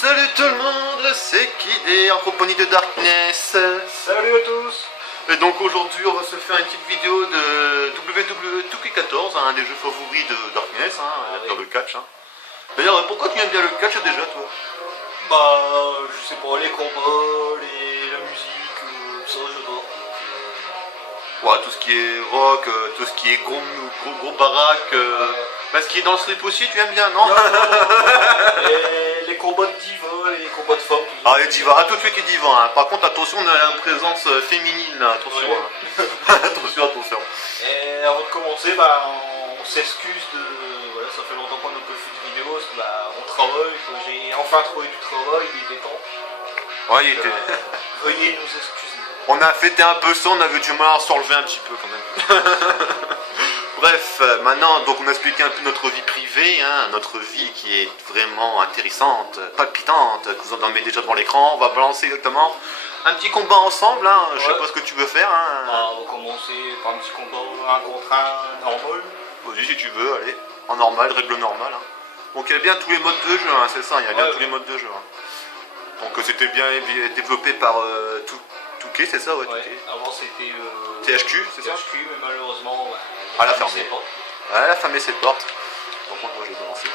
Salut tout le monde, c'est Kid en compagnie de Darkness. Salut à tous. Et donc aujourd'hui on va se faire une petite vidéo de WWE 2K14, un des jeux favoris de Darkness, dans le catch. D'ailleurs, pourquoi tu aimes bien le catch déjà toi? Bah, je sais pas, les combats, la musique, ça j'adore. Ouais, tout ce qui est rock, tout ce qui est gros baraque, ce qui est dans le slip aussi tu aimes bien, non? Et les combats de diva, les combats de femmes. Ah les divas, tout de suite les divas, Par contre attention, on a une présence féminine, attention. Ouais. Attention. Et avant de commencer, bah, on s'excuse de... Voilà, ça fait longtemps qu'on n'a pas fait de vidéo, parce que bah, on travaille, j'ai enfin trouvé du travail, il était temps. Ouais, il était... Veuillez nous excuser. On a fêté un peu ça, on avait du mal à se relever un petit peu quand même. Bref, maintenant, donc on a expliqué un peu notre vie privée, notre vie qui est vraiment intéressante, palpitante, que vous entendez déjà devant l'écran. On va balancer exactement un petit combat ensemble, Je sais pas ce que tu veux faire. Bah, on va commencer par un petit combat 1 contre 1 normal. Vas-y si tu veux, allez, en normal, règle normale. Donc il y a bien tous les modes de jeu, c'est ça, il y a bien tous les modes de jeu. Donc c'était bien développé par Touquet, c'est ça, ouais, Touquet. Avant c'était THQ, c'est ça? THQ, mais malheureusement, elle a fermé. Elle a fermé ses portes. Par contre, moi je vais balancer.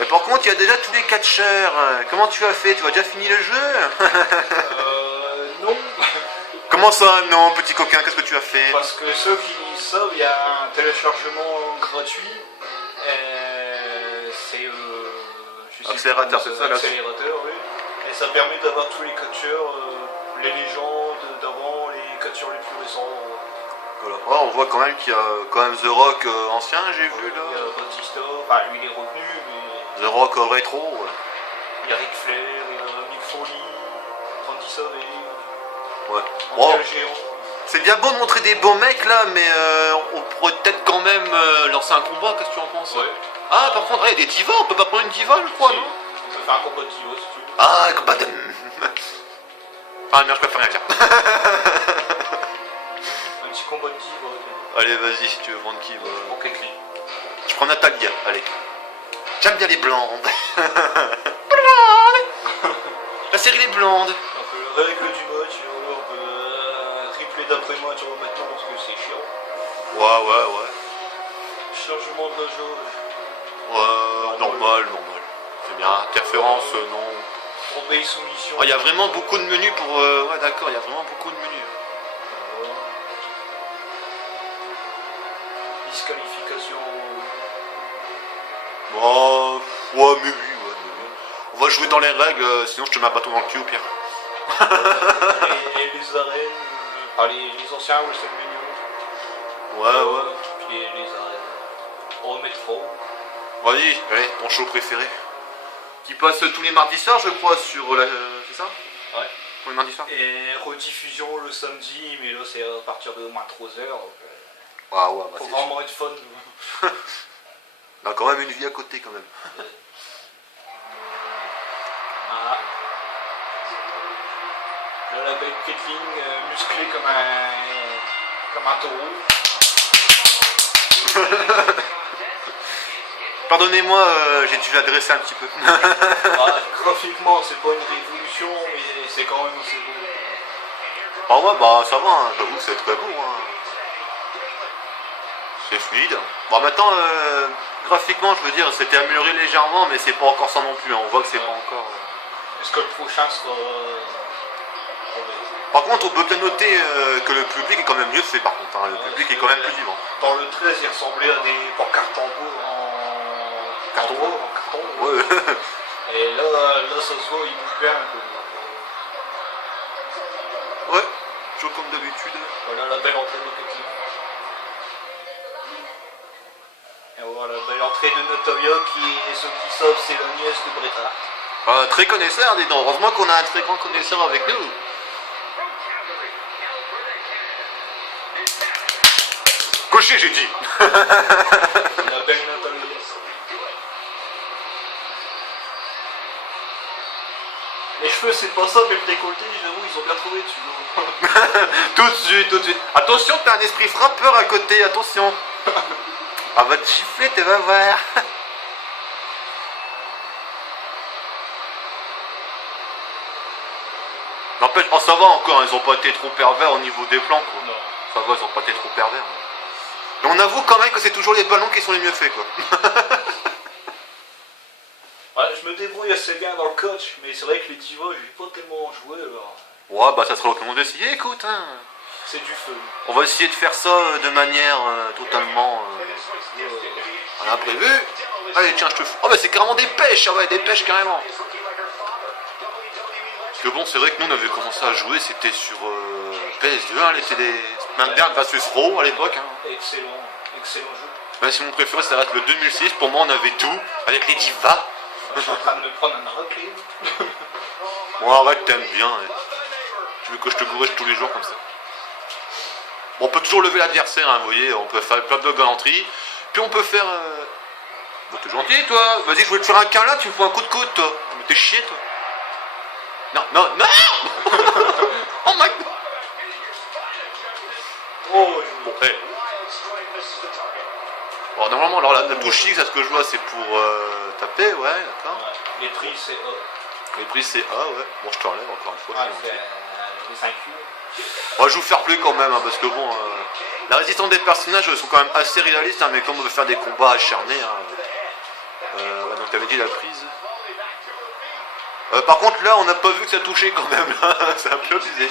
Et par contre, il y a déjà tous les catcheurs. Comment tu as fait? Tu as déjà fini le jeu? Non. Comment ça, non, petit coquin? Qu'est-ce que tu as fait? Parce que ceux qui savent, il y a un téléchargement gratuit. C'est accélérateur, c'est ça là? Accélérateur, oui. Et ça permet d'avoir tous les catcheurs, les légendes d'avant, les catcheurs les plus récents. Voilà. Oh, on voit quand même qu'il y a quand même The Rock ancien, j'ai vu là. Il y a Batista, enfin lui il est revenu, mais... The Rock rétro. Il y a Ric Flair, il y a Mick Foley, Randy Savage. Ouais. Angel Géant. C'est bien beau de montrer des beaux mecs là, mais on pourrait peut-être quand même lancer un combat, qu'est-ce que tu en penses? Ouais. Ah, par contre, il y a des divas, on peut pas prendre une diva, je crois, Si. non? On peut faire un combat de diva si tu veux. Ah, un combat de... Ah merde, je préfère rien dire. Un petit combat de diva. Allez, vas-y, si tu veux prendre qui Ok, clé. Je prends Natalia, allez. J'aime bien les blondes. La série Les Blondes. Donc règle du match, on peut replay d'après match maintenant parce que c'est chiant. Ouais. Chargement de la jauge. Ouais, normal. C'est bien. Interférence, non. Obéir soumission. Il y a vraiment beaucoup de menus pour... Ouais, d'accord, il y a vraiment beaucoup de menus. Disqualification. Oh, ouais, mais oui. On va jouer dans les règles, sinon je te mets un bâton dans le cul au pire. Et les arènes, les anciens WrestleMania. Ouais. Puis les arènes. On va mettre faux. Vas-y, allez, ton show préféré. Qui passe tous les mardis soirs, je crois, sur la... c'est ça? Ouais. Tous les mardis soirs. Et rediffusion le samedi, mais là c'est à partir de moins 3h. Ouais, Faut vraiment être fun. On a quand même une vie à côté quand même. Voilà. Là, la belle Kathleen, musclée comme un taureau. Pardonnez-moi, j'ai dû l'adresser un petit peu. Graphiquement, c'est pas une révolution, mais c'est quand même assez beau. Ah ouais, bah ça va, j'avoue que c'est très beau. C'est fluide. Bon, maintenant, graphiquement, je veux dire, c'était amélioré légèrement, mais c'est pas encore ça non plus. On voit que c'est pas encore... Est-ce que le prochain sera... Par contre, on peut bien noter que le public est quand même mieux fait, par contre. Le public est quand même plus vivant. Dans le 13, il ressemblait à des pancartes en bois, en carton. Ouais. Et là, ça se voit, il bouge bien un peu. Ouais, toujours comme d'habitude. Voilà la belle entrée de Kathleen. Et voilà la belle entrée de Natalia, qui est, ceux qui savent, c'est la nièce de Bret Hart. Très connaisseur, dis donc. Heureusement qu'on a un très grand connaisseur avec nous. Cocher, j'ai dit. La belle Natalia. Les cheveux, c'est pas ça, mais le décolleté, j'avoue, ils ont bien trouvé dessus. Tout de suite. Attention, t'as un esprit frappeur à côté, attention. Ah, va te gifler, tu vas voir. N'empêche, oh, ça va encore, ils ont pas été trop pervers au niveau des plans, quoi. Non. Ça va, ils ont pas été trop pervers. Mais on avoue quand même que c'est toujours les ballons qui sont les mieux faits, quoi. Ouais, je me débrouille assez bien dans le coach, mais c'est vrai que les divas, j'ai pas tellement joué alors. Ouais, bah ça sera l'occasion d'essayer, écoute, hein. C'est du feu. On va essayer de faire ça de manière totalement à l'imprévu. Allez, tiens, je te fous. Oh, bah c'est carrément des pêches, ah ouais, des pêches carrément. Parce que bon, c'est vrai que nous on avait commencé à jouer, c'était sur PS2, hein, c'était SmackDown vs Raw à l'époque. Hein. Excellent, excellent jeu. Même si mon préféré ça reste le 2006, pour moi on avait tout, avec les divas. Je suis en train de me prendre un reclé. Bon, arrête, t'aimes bien. Ouais. Tu veux que je te gourrèche tous les jours comme ça. Bon, on peut toujours lever l'adversaire, hein, vous voyez, on peut faire plein de galanterie. Puis on peut faire... Bah, t'es gentil, toi. Vas-y, je voulais te faire un câlin, tu me fais un coup de coude, toi. Mais t'es chier, toi. Non, non, non. Oh my god. Oh, Bon, hey. Bon, normalement, alors la touche X, à ce que je vois, c'est pour taper, ouais, d'accord. ouais. Les prix, c'est A. Les prises, c'est A, ouais. Bon, je te relève encore une fois. Ah, c'est gentil. les 5 coups. Ouais, je vous faire plus quand même, hein, parce que bon, la résistance des personnages sont quand même assez réalistes, hein, mais comme on veut faire des combats acharnés, hein, ouais, donc t'avais dit la prise. Par contre, là, on n'a pas vu que ça touchait quand même, là, c'est un peu abusé.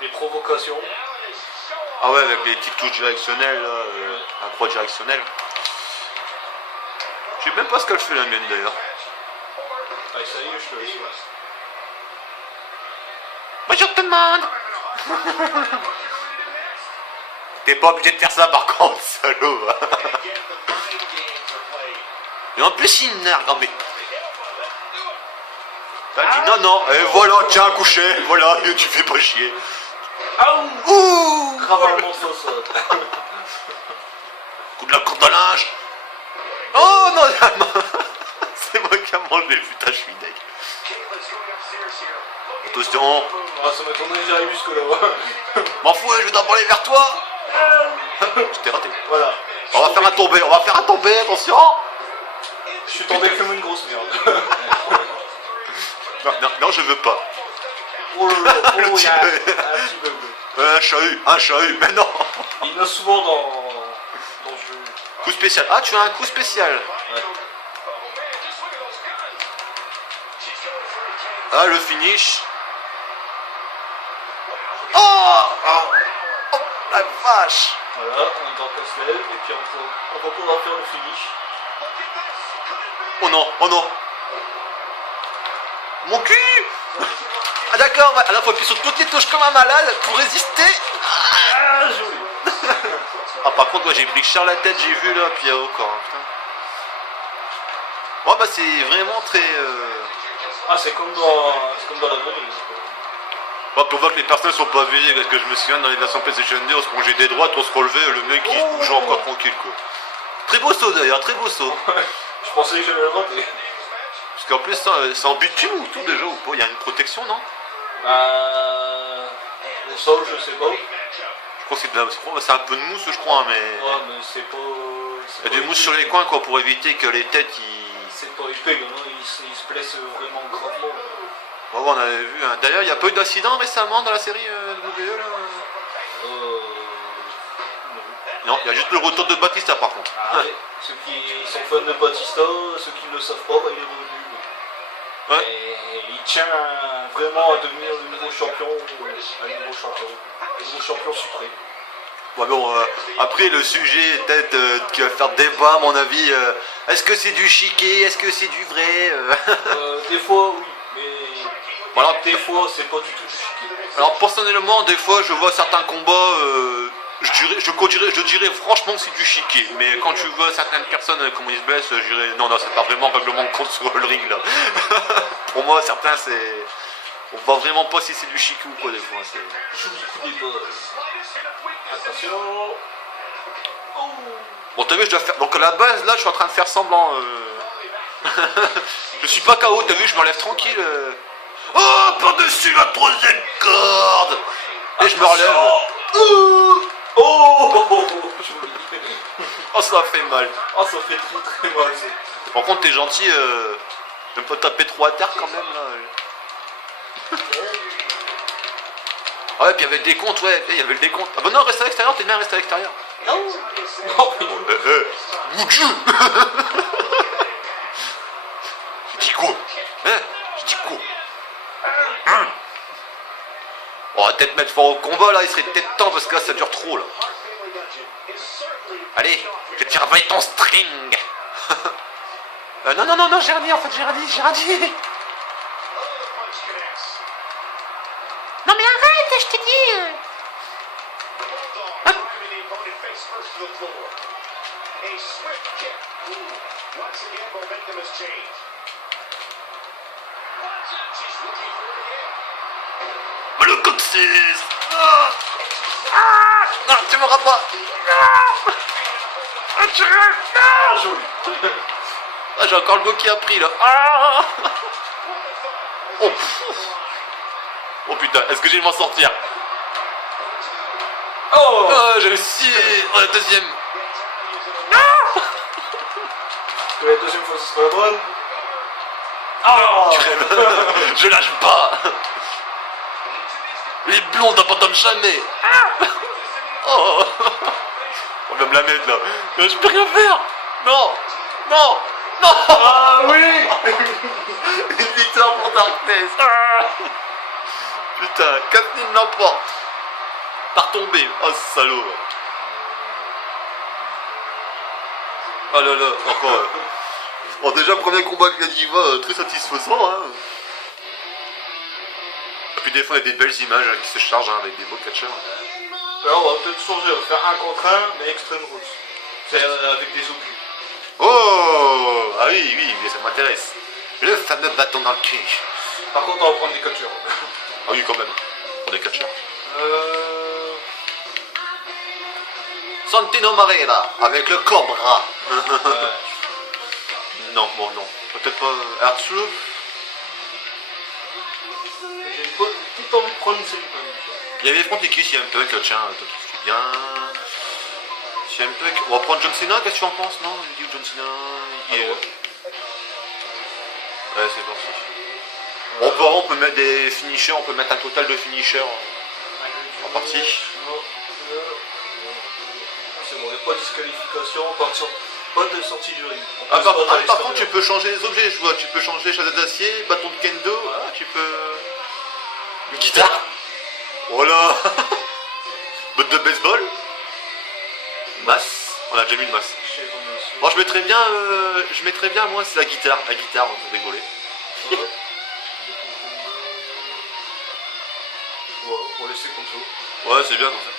Les provocations. Ah ouais, avec les petites touches directionnelles, là, la croix directionnelle. Je sais même pas ce qu'elle fait la mienne d'ailleurs. Ah, ça y est, je te laisse. Bonjour tout le monde. T'es pas obligé de faire ça par contre, salaud. Et en plus il nargue, non mais... T'as dit non, non, et voilà, tiens, couché, voilà, tu fais pas chier. Ouh, Ravalement de sauce. coup de la corde à linge. Oh non, c'est moi qui a mangé, putain, je suis deg. Attention. Ah, ça m'étonnerait que j'arrive jusque là. M'en fous, je vais d'abord aller vers toi. Je t'ai raté. Voilà. On va faire un tombé, on va faire un tombé, attention. Je suis tombé comme une grosse merde. Non, non, non, je veux pas. Oh, il y a un petit petit bug. Un chahut, mais non. Il y en a souvent dans le jeu. Coup spécial. Ah, tu as un coup spécial. Ouais. Ah, le finish. Oh, la vache. Voilà, on attend qu'on se lève et puis on va pouvoir faire le finish. Oh non, oh non. Mon cul. Ah d'accord, ouais. Alors faut appuyer sur toutes les touches comme un malade pour résister. Ah, joli. Ah par contre, moi j'ai pris cher la tête, j'ai vu là, puis encore, hein, putain. Ouais bah c'est vraiment très... Ah, c'est comme dans la vraie vie. Ouais, puis on voit que les personnages sont pas visés, parce que je me souviens dans les versions PlayStation 2, on se mangeait des droites, on se relevait, le mec il bougeait encore tranquille quoi. Très beau saut d'ailleurs, très beau saut. Je pensais que j'allais le rater. Parce qu'en plus c'est en bitume ou tout déjà ou pas? Il y a une protection non? Au sol, je sais pas. Je crois que c'est de la... c'est un peu de mousse je crois, mais... Ouais, mais c'est pas... Il y a du mousse sur les coins quoi, pour éviter que les têtes C'est pas épais, il y en a, ils se blessent vraiment gravement. Ouais, on avait vu, hein. D'ailleurs il n'y a pas eu d'accident récemment dans la série WWE là? Non, il y a juste le retour de Batista par contre. Ah, ouais. Ceux qui sont fans de Batista, ceux qui ne le savent pas, bah, il est revenu. Ouais. Et il tient vraiment à devenir le nouveau champion, le nouveau champion suprême. Ouais, bon, après le sujet peut-être qui va faire débat à mon avis, est-ce que c'est du chiquet, est-ce que c'est du vrai Des fois oui, mais voilà. Des fois c'est pas du tout du chiquet. Alors personnellement, des fois je vois certains combats, je dirais franchement que c'est du chiquet, mais quand tu vois certaines personnes comment ils se blessent, je dirais non, non, c'est pas vraiment règlement de compte sur le ring là. Pour moi, certains c'est... On voit vraiment pas si c'est du chiquet ou quoi des fois. Je vous coup d'épaule. Attention. Oh. Bon, t'as vu, je dois faire. Donc à la base, là, je suis en train de faire semblant. Je suis pas KO, t'as vu, je m'enlève tranquille. Oh, par-dessus la troisième corde. Et je me relève. Oh. ça fait mal. Oh, ça fait très mal, ça. Par contre, t'es gentil, même pas taper trop à terre quand même là. Ah ouais, puis il y avait le décompte, ouais, il y avait le décompte. Ah bah non, reste à l'extérieur, t'es bien resté à l'extérieur. Non. Oh, Bouge. Je dis quoi? Hein? Je dis quoi? Hein? On va peut-être mettre fort au combat là, il serait peut-être temps parce que là ça dure trop là. Allez, je vais te faire vailler ton string. Non, j'ai rien dit en fait, j'ai rien dit. Non mais arrête, je t'ai dit. Mais le code 6. Non, tu m'auras pas. Tu restes. Ah, j'ai encore le go qui a pris là. Oh, oh putain, est-ce que je vais m'en sortir? oh. J'ai réussi. Oh, la deuxième. Que la deuxième fois, ce sera la bonne. Oh. Je lâche pas. Les blondes n'abandonnent jamais. Oh. On va me la mettre là. Je peux rien faire. Non. Ah oui. Une victoire pour Darkness. Putain, Kathleen l'emporte. T'as retombé. Oh salaud. Oh là là, encore. Bon, déjà, premier combat avec la Diva, très satisfaisant. Hein. Et puis des fois, il y a des belles images qui se chargent avec des beaux catcheurs. Alors, on va peut-être changer, on va faire 1 contre 1, mais Extreme Rules. C'est avec des objets. Oh. Ah oui, ça m'intéresse. Le fameux bâton dans le cul. Par contre, on va prendre des catcheurs. Ah oui, quand même. Pour des catcheurs. Santino Marella avec le Cobra. Non, bon, non. Peut-être pas Herzluf. J'ai une petite envie de prendre une série quand même. Il y avait Frontier, CM Punk, tiens, toi tu fais bien. CM Punk, on va prendre John Cena, qu'est-ce que tu en penses, non? Il dit John Cena, il est... Ouais, c'est parti. Bon, on peut mettre des finishers, on peut mettre un total de finishers en partie. C'est bon, il n'y a pas de disqualification, pas de sortie du ring. Par contre, tu peux changer les objets, je vois. Tu peux changer chaise d'acier, bâton de kendo, ah, tu peux... Une guitare. Voilà. Botte de baseball. Masse. On a déjà mis une masse. Bon, je mettrais bien, moi, c'est la guitare. La guitare, on peut rigoler. Ouais, pour laisser comme ça. Ouais, c'est bien comme ça.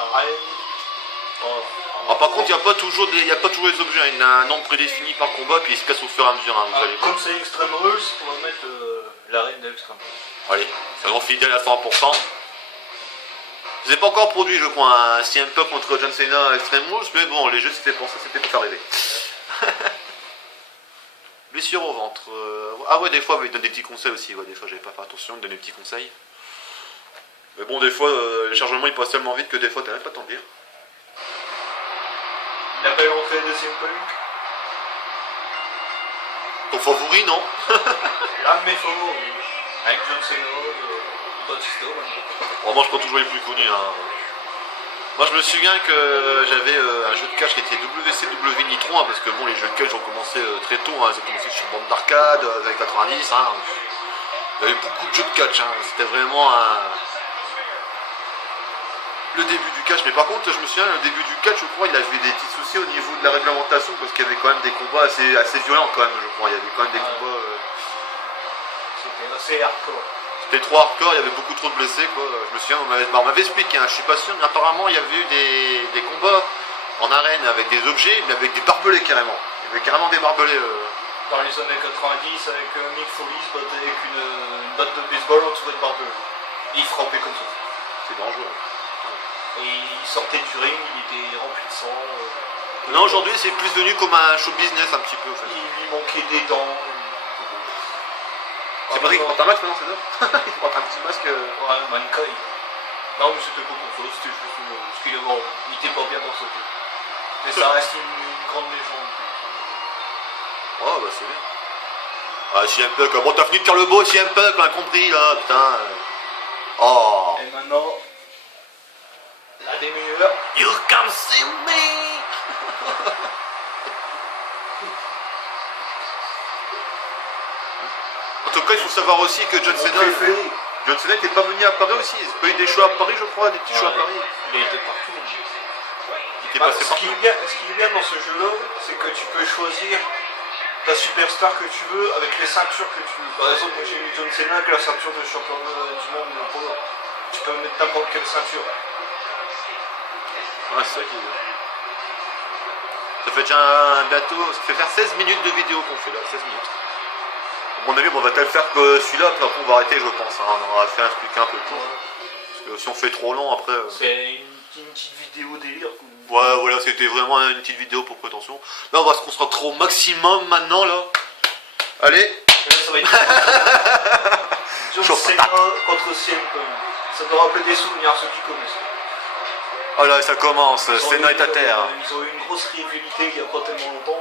Arrête. Ah, par contre, il n'y a pas toujours les objets. Il y a un nombre prédéfini par combat, puis il se casse au fur et à mesure. Hein, vous allez voir. Comme c'est Extreme Rules, on va mettre l'arène d'Extreme Rules. Allez, c'est vraiment fidèle à 100%. Je n'ai pas encore produit, je crois, un CM Punk contre John Cena à Extreme Rules, mais bon, les jeux c'était pour ça, c'était pour faire rêver. Blessure au ventre. Ah ouais, des fois, il donne des petits conseils aussi. Ouais, des fois, j'avais pas fait attention, il donne des petits conseils. Mais bon, des fois, le chargement il passe tellement vite que des fois, t'arrêtes pas de t'en dire. La belle entrée de CM Punk. Ton favori, non? L'un de mes favoris. Avec John Cena, Batista. Bon, moi, je prends toujours les plus connus. Hein. Moi, je me souviens que j'avais un jeu de catch qui était WCW Nitro, hein, parce que bon, les jeux de catch ont commencé très tôt. Hein, ils ont commencé sur bande d'arcade, dans les années 90. Hein. Il y avait beaucoup de jeux de catch. Hein. C'était vraiment le début du catch. Mais par contre, je me souviens, le début du catch, je crois, il avait des petits soucis au niveau de la réglementation, parce qu'il y avait quand même des combats assez violents, quand même, je crois. Il y avait quand même des combats... C'était assez hardcore. C'était trop hardcore, il y avait beaucoup trop de blessés, quoi. Je me souviens, on m'avait expliqué, hein, je suis pas sûr, mais apparemment, il y avait eu des combats en arène avec des objets, mais avec des barbelés, carrément. Il y avait carrément des barbelés. Dans les années 90, avec Mick Foley se battait avec une batte de baseball entourée de barbelés. Et il frappait comme ça. C'est dangereux. Et il sortait du ring, il était rempli de sang. Non, aujourd'hui, c'est plus devenu comme un show business, un petit peu, en fait. Il lui manquait des dents. C'est pas vrai qu'il porte un masque maintenant, c'est ça? Il porte un petit masque. Ouais, Mankind. Non, mais c'était pas pour ça, c'était juste ce qu'il avait. Il était pas bien dans sa tête. Mais ça reste une grande légende. Oh bah c'est bien. Ah CM Punk, bon t'as fini de faire le beau CM Punk, on a compris là, putain. Oh. Et maintenant, la des meilleurs. You come see me. En tout cas il faut savoir aussi que John Cena n'était pas venu à Paris aussi, il n'a pas eu des shows à Paris je crois, des petits shows à Paris. Il a été partout. Il était passé Ce partout. qui est bien dans ce jeu-là, c'est que tu peux choisir la superstar que tu veux avec les ceintures que tu veux. Par exemple, moi j'ai mis John Cena avec la ceinture de championnat du monde de polo. Tu peux mettre n'importe quelle ceinture. Ouais, c'est ça qui est bien. Ça fait déjà un bientôt, ça fait faire 16 minutes de vidéo qu'on fait là, 16 minutes. À mon avis, on va peut-être faire que celui-là, puis après on va arrêter je pense. Hein. On aura fait expliquer un peu le tour. Parce que si on fait trop long après... C'est une petite vidéo délire. Ouais, voilà, c'était vraiment une petite vidéo pour prétention. Là, on va se concentrer au maximum maintenant, là. Allez. Là, ça va être John Cena contre CM Punk. Ça doit rappeler des souvenirs à ceux qui connaissent. Oh là, ça commence, Cena est à terre. Ils ont eu une grosse rivalité il n'y a pas tellement longtemps.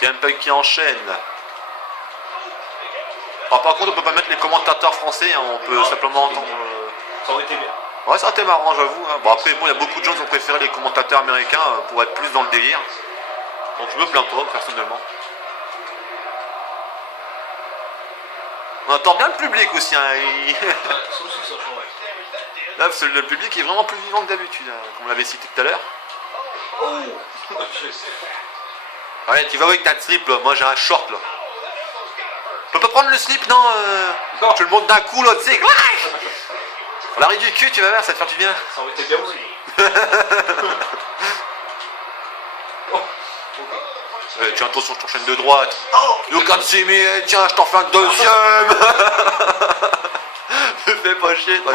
CM Punk qui enchaîne. Alors, par contre, on peut pas mettre les commentateurs français, hein, on peut simplement entendre... Ça aurait été bien. Ouais, ça aurait été marrant, j'avoue. Hein. Bon, après, bon, il y a beaucoup de gens qui ont préféré les commentateurs américains pour être plus dans le délire. Donc, je me plains pas, personnellement. On entend bien le public aussi. Hein. Ça aussi, ça change. Là, parce que le public est vraiment plus vivant que d'habitude, hein, comme on l'avait cité tout à l'heure. Oh. Allez, tu vas avec ta slip, là. Moi, j'ai un short, là. Tu peux pas prendre le slip, non Non. Tu le montes d'un coup, là, tu sais. On l'arrêt du cul, tu vas voir, ça te fait du bien. Ça aurait été bien aussi. Oh. Tiens, attention, je t'enchaîne de droite. You can see me, tiens, je t'en fais un deuxième. Me fais pas chier. Toi,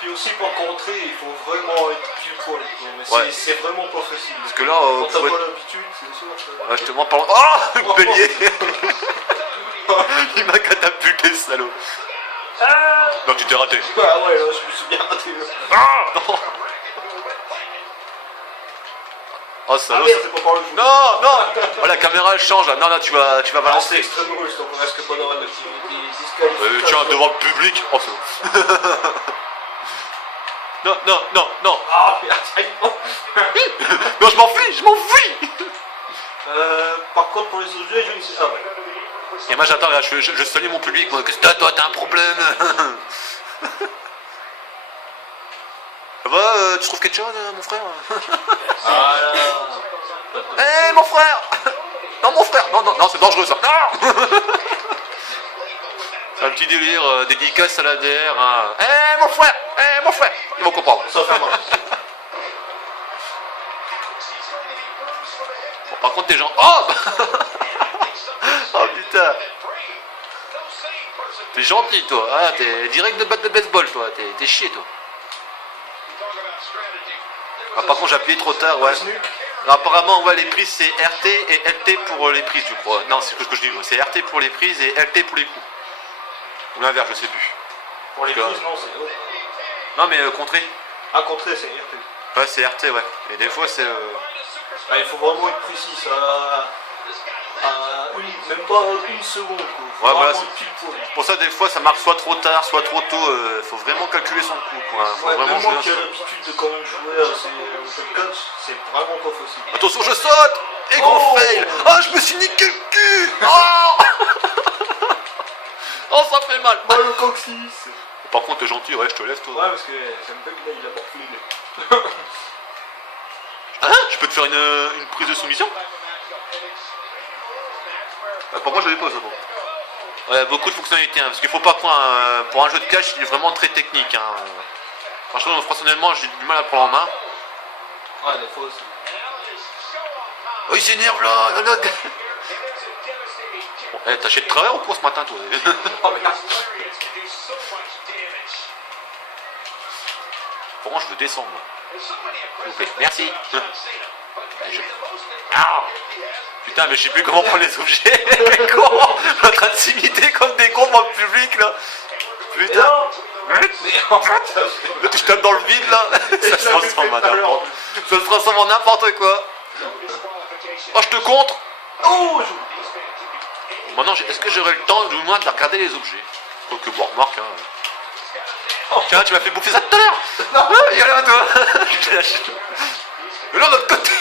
Puis aussi pour contrer, il faut vraiment être pile poil. Mais Ouais. c'est vraiment pas facile. Parce que là, quand t'as pour pas être- l'habitude, c'est sûr que... Ouais, justement, parlons... Oh, le bélier. Il m'a catapulté, ce salaud. Ah, Non, tu t'es raté. bah ouais, là, je me suis bien raté. Là. Ah non. Oh, Ah salaud. merde, c'est pas par le jeu. Non, non. Oh, la caméra, elle change, là. Non, là, tu vas Ah, c'est balancer. extrême russe, donc on risque pas d'avoir des disqualifications. Tiens, devant le public. Oh, c'est bon. Non, non, non, non. Ah, merde, aïe, oh. Non, je m'en fiche, je m'en fiche. Par contre, pour les autres jeux, je ne sais pas. Et moi, j'attends, là, je salue mon public. Moi. Qu'est-ce que t'as, toi, t'as un problème? Ça va, tu trouves quelque chose, mon frère? Ah Eh, mon frère! Non, mon frère! Non, non, non, c'est dangereux, ça. Non. C'est un petit délire, dédicace à l'ADR. Hein. Eh, mon frère! Eh, mon frère! Ils vont comprendre. ça fait mal. Bon, par contre, t'es gens... Oh. Oh, putain! T'es gentil, toi. Ah, t'es direct de batte de baseball, toi. T'es chier, toi. Ah, par contre, j'ai appuyé trop tard, ouais. Alors, apparemment, ouais, les prises, c'est RT et LT pour les prises, je crois. Non, c'est ce que je dis. C'est RT pour les prises et LT pour les coups. Ou l'inverse, je sais plus. Pour les prises, non, c'est autre. Non, mais contrer. À contrer, c'est RT. Ouais, c'est RT, ouais. Et des fois, c'est... Ah, il faut vraiment être précis, ça. Même pas une seconde, quoi. Faut Ouais, vraiment voilà, être pile poil. Pour ça, des fois, ça marche soit trop tard, soit trop tôt. Faut vraiment calculer son coup, quoi. Faut Ouais, vraiment même moi jouer qui ai à ça. l'habitude de quand même jouer à ces jeux de catch, c'est vraiment pas facile. Attention, je saute! Et gros Oh. fail! Oh, je me suis niqué le cul! Oh! Oh, ça fait mal! Bah, le coccyx. Par contre, t'es gentil, ouais, je te laisse, toi. Ouais, parce que ça me fait que là, il a morflé. Hein? Je peux te faire une prise de soumission? Par contre, je l'avais pas, ça, bon. Ouais, beaucoup de fonctionnalités, hein, parce qu'il faut pas croire, pour un jeu de catch, il est vraiment très technique. Hein. Franchement, personnellement, j'ai du mal à le prendre en main. Ouais, des fois aussi. Oh, il s'énerve là! Non, non. Bon, t'as acheté de travers ou quoi ce matin, toi? Oh merde. Par contre, je veux descendre, moi. S'il vous plaît. Merci. Ah. Putain, mais je sais plus comment prendre les objets. On est en train de s'imiter comme des cons dans le public, là. Et Putain. là, mais en fait, Tu tapes dans le vide là. Ça se transforme en n'importe. Ça se transforme en n'importe quoi. Oh, je te contre. oh, Maintenant, est-ce que j'aurai le temps du moins de regarder les objets? Quoique, bon, remarque, hein. Tiens, tu m'as fait bouffer ça tout à l'heure. Non, il y a là, toi. Mais là, de l'autre côté.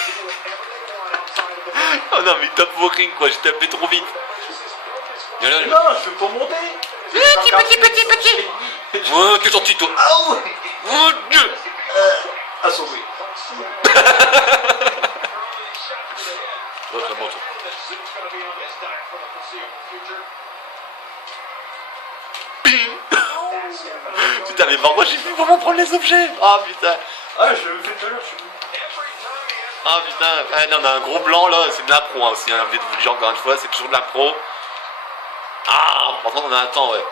Oh non, mais top walking, quoi, j'ai tapé trop vite. Il y a là, non, je peux pas monter. petit. Ouais, t'es sorti, toi. Ah oui. Oh, Dieu. À sauver. Ouais, ça monte. Bing. Putain, mais par moi, j'ai plus comment prendre les objets. Ah, putain. Ah, je le fais tout à l'heure, je suis Ah putain, ah, non, on a un gros blanc là, c'est de l'impro hein, aussi, hein, je vais vous le dire encore une fois, c'est toujours de l'impro. Ah, par contre on a un temps, ouais.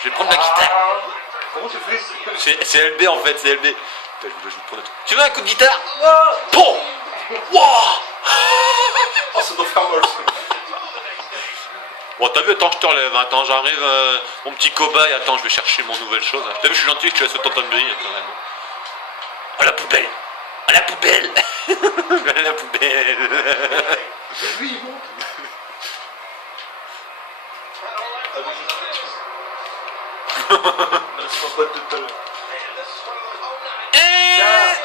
Je vais prendre la guitare. Comment tu fais? C'est LB en fait, c'est LB. Putain, je vais prendre un truc. Tu veux un coup de guitare? Non. Bon. Wouah. Oh, ça doit faire mal ça. Bon, t'as vu, attends, je te relève, attends, j'arrive, mon petit cobaye, attends, je vais chercher mon nouvelle chose. T'as vu, je suis gentil, tu laisses autant de bruit quand même. Oh la poubelle. À la poubelle. À la poubelle. Lui, il monte. Ah, mais c'est pas boîte de tout à l'heure.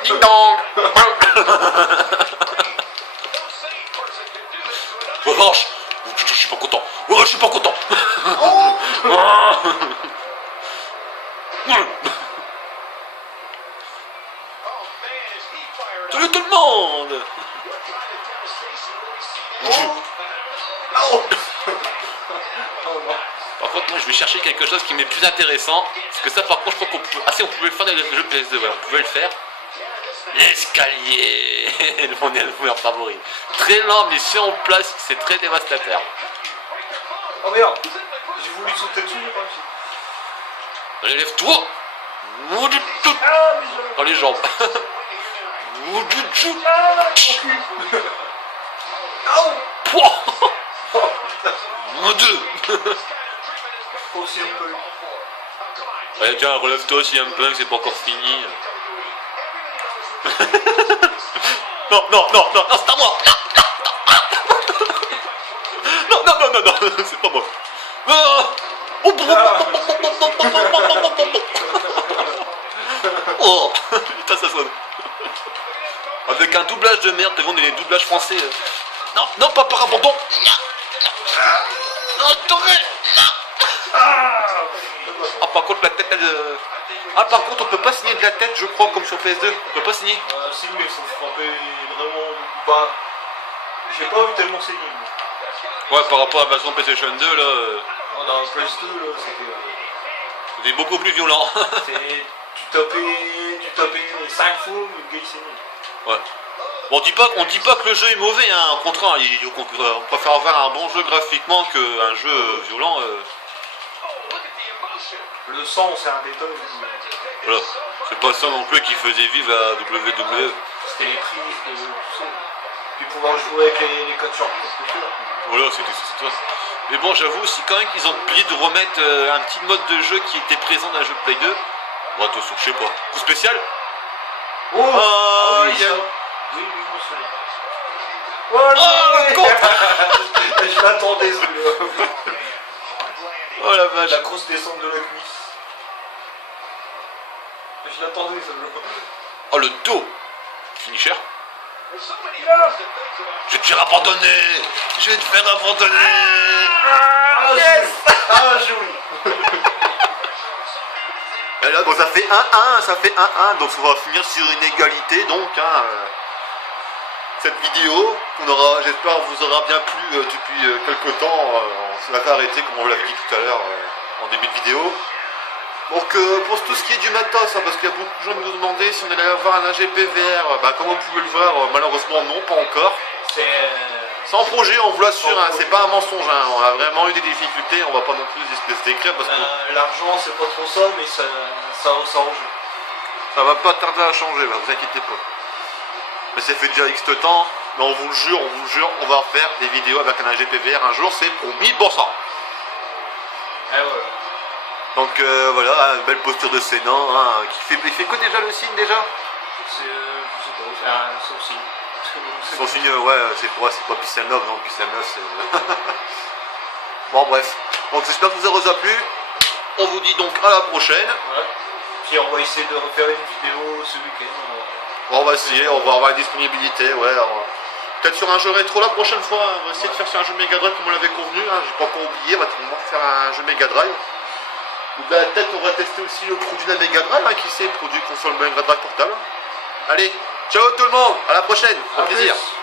Ding dong. Revanche. Je suis pas content. Oh, je suis pas content. Oh. Salut tout le monde. Oh. Oh. Oh non. Par contre, moi, je vais chercher quelque chose qui m'est plus intéressant. Parce que ça, par contre, je crois qu'on peut... Ah si, on pouvait le faire dans les jeux PS2, ouais, on pouvait le faire. L'escalier. On est le meilleur favori. Très lent, mais si on place, c'est très dévastateur. Oh merde. J'ai voulu sauter dessus, j'ai pas réussi. Allez, lève-toi. Ah, mais j'avais... Dans les jambes. Ah, mon cul. Oh. Pouah. Oh, putain. Mon Dieu. Aussi un peu. Allez, tiens, relève-toi aussi un peu, que c'est pas encore fini. Non, non, non, non, non, c'est à moi. Non, non, non, non, non, c'est pas moi. Oh, putain, ça sonne. Avec un doublage de merde, t'as vu, on est les doublages français. Non, non, pas par abandon. Non, tourné. Ah, par contre, la tête, elle... Ah, par contre, on peut pas signer de la tête, je crois, comme sur PS2. On peut pas signer. Si, mais il faut frapper vraiment beaucoup pas. J'ai pas vu tellement saigner. Ouais, par rapport à la version PlayStation 2, là... Oh, dans le PS2, là, c'était. C'était beaucoup plus violent. Tu tapais 5 fois, le gars il saignait. Ouais. Bon, on dit pas que le jeu est mauvais, hein. Au contraire, on préfère avoir un bon jeu graphiquement qu'un jeu violent. Le sang, c'est un détail. Voilà. C'est pas ça non plus qui faisait vivre la WWE. C'était les prises, tout ça. Puis pouvoir jouer avec les codes short. Voilà, c'était ça. Mais bon, j'avoue aussi quand même qu'ils ont oublié de remettre un petit mode de jeu qui était présent dans le jeu de Play 2. Bon, attention, je sais pas. Coup spécial. Oh, Oh, oui, il y a... ça. Oui, je me souviens. Oh, le con. Je l'attendais, celui-là. Oh la vache. La grosse descente de la cuisse. Je l'attendais, celui-là. Oh le dos. Finisher. Je vais te faire abandonner. Je vais te faire abandonner. Ah, yes. Ah, joli. Et là, bon, ça fait 1-1, donc on va finir sur une égalité, donc, hein, cette vidéo, j'espère, vous aura bien plu depuis quelques temps, on s'est arrêté, comme on vous l'avait dit tout à l'heure, en début de vidéo. Donc, pour tout ce qui est du matos, hein, parce qu'il y a beaucoup de gens qui nous demandaient si on allait avoir un AGP VR, bah, comme vous pouvez le voir, malheureusement non, pas encore. C'est en projet, on vous l'assure, hein, c'est pas un mensonge, hein, on a vraiment eu des difficultés, on va pas non plus se décrire parce que... L'argent c'est pas trop ça, mais ça s'arrange. Ça va pas tarder à changer, là, vous inquiétez pas. Mais ça fait déjà X temps, mais on vous le jure, on va faire des vidéos avec un AGP VR un jour, c'est pour 1000%. Eh ouais. Donc voilà, une belle posture de Sénan, hein, il fait quoi déjà le signe déjà? C'est, je sais pas, c'est un sourcil. Son signe, ouais, c'est pas Pissanov, non, Pissanov c'est... Bon bref, donc j'espère que vous aurez plu. On vous dit donc à la prochaine. Ouais. Puis on va essayer de refaire une vidéo ce week-end. On va essayer, on va avoir la disponibilité, ouais. Peut-être sur un jeu rétro la prochaine fois, on va essayer de faire sur un jeu Mega Drive comme on l'avait convenu, hein. J'ai pas encore oublié, on va faire un jeu Mega Drive. Ou bien peut-être on va tester aussi le produit de la Mega Drive, hein, qui sait, produit console Mega Drive portable. Allez, ciao tout le monde, à la prochaine, au plaisir. Plus.